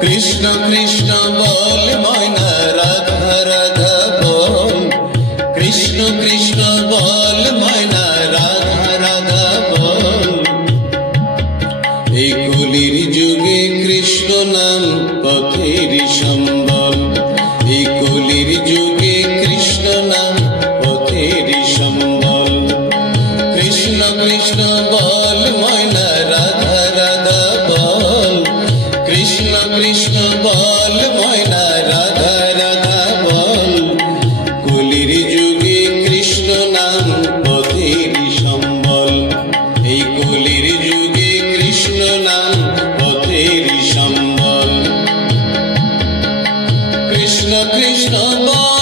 কৃষ্ণ কৃষ্ণ বল ময়না রাধা রাধা। কৃষ্ণ বল, ময়না রাধা রাধা বল। কলির যুগে কৃষ্ণ নাম, পথের সম্বল। এই কলির যুগে কৃষ্ণ নাম, পথের সম্বল। কৃষ্ণ কৃষ্ণ বল।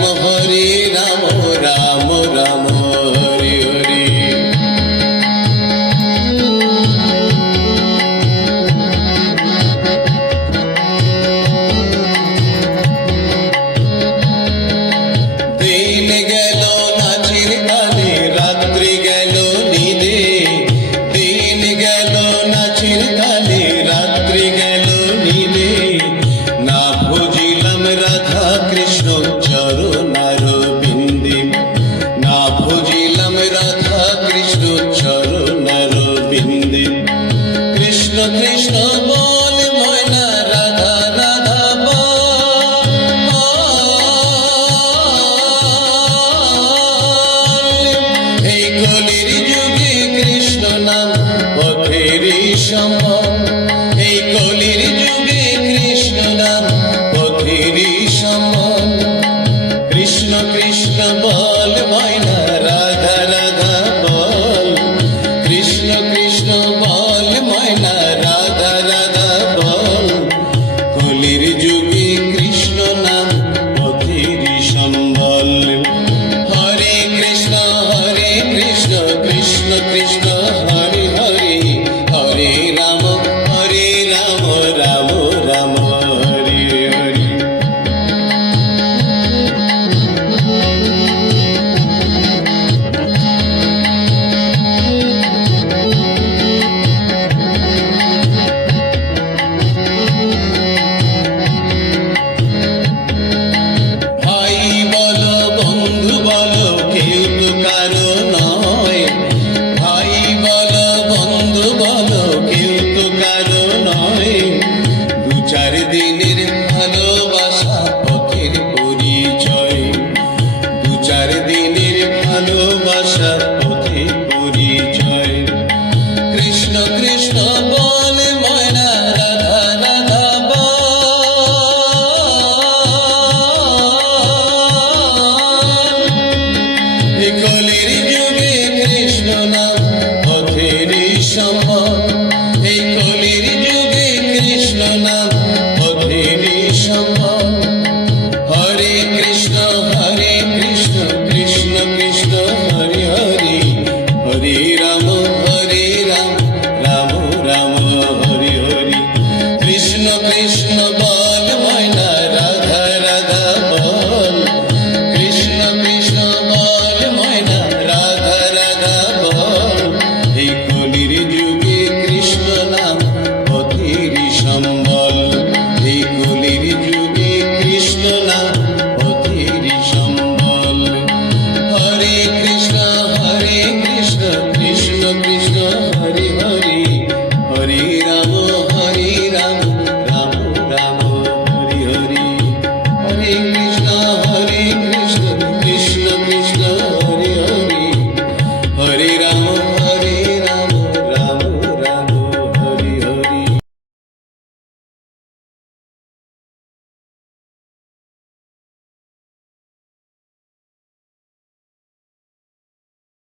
ভরে গেল নিদে দিন গেল নাচের তালে রাত্রি গেল নিদে না ভুজিলাম রাধা কৃষ্ণ চরণার বিন্দে, না ভুজিলাম রাধা কৃষ্ণ চরণার বিন্দে। কৃষ্ণ কৃষ্ণ